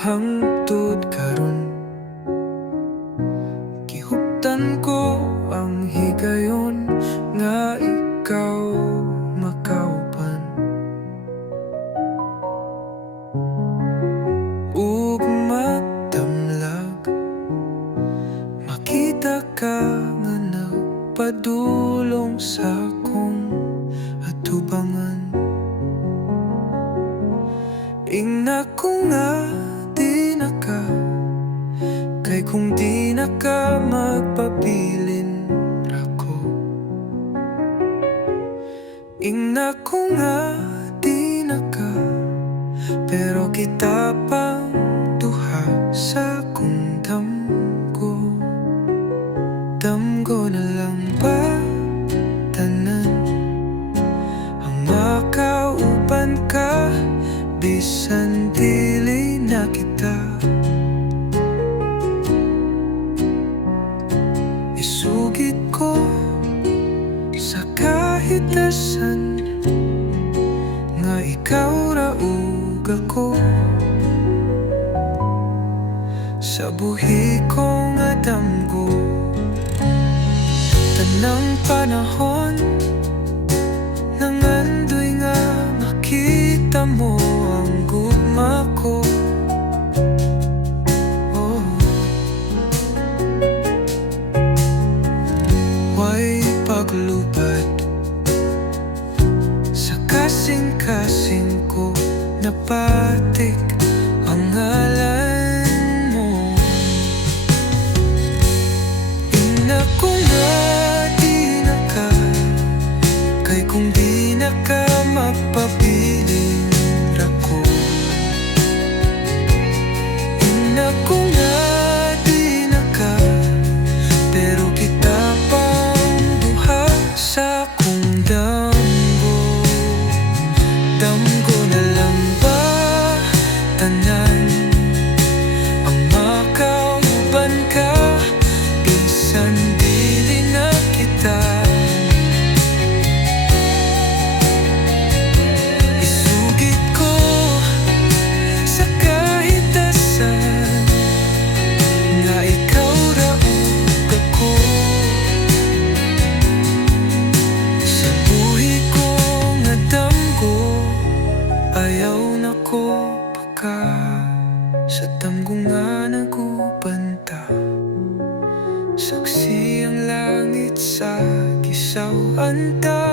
Hangtud karun, gihuptan ko ang higayon nga ikaw makauban. Ugma damlag, makita ka nga nagpadulong sa akong atubangan. Ingna ko nga di naka, kay kung di naka magpabilin rako. Ingna ko nga di naka, pero kita pang duha sa akong damgo. Damgo na lang ba tanan, ang makauban ka, bisan dili na kita. Isugid ko sa Kahitas-an nga ikaw ra ug ako, sa buhi ko nga damgo. Tanang panahon nangandoy nga makita mo ang Ugma ko. Oh, way paglupad sa kasing-kasing ko, napatik ang ngalan mo. Ingna ko nga di naka, kay kung di naka magpabilin rako. Ingna ko nga di naka, pero kita pang duha sa akong damgo. Damgo na lang ba tanan, ang makauban ka, bisan dili na kita. Isugid ko sa Kahitas-an nga ikaw ra ug ako, sa buhi ko nga damgo. Ayaw na ko baka sa damgo nga nag-uban ta. Saksi ang langit sa gisaw-an ta.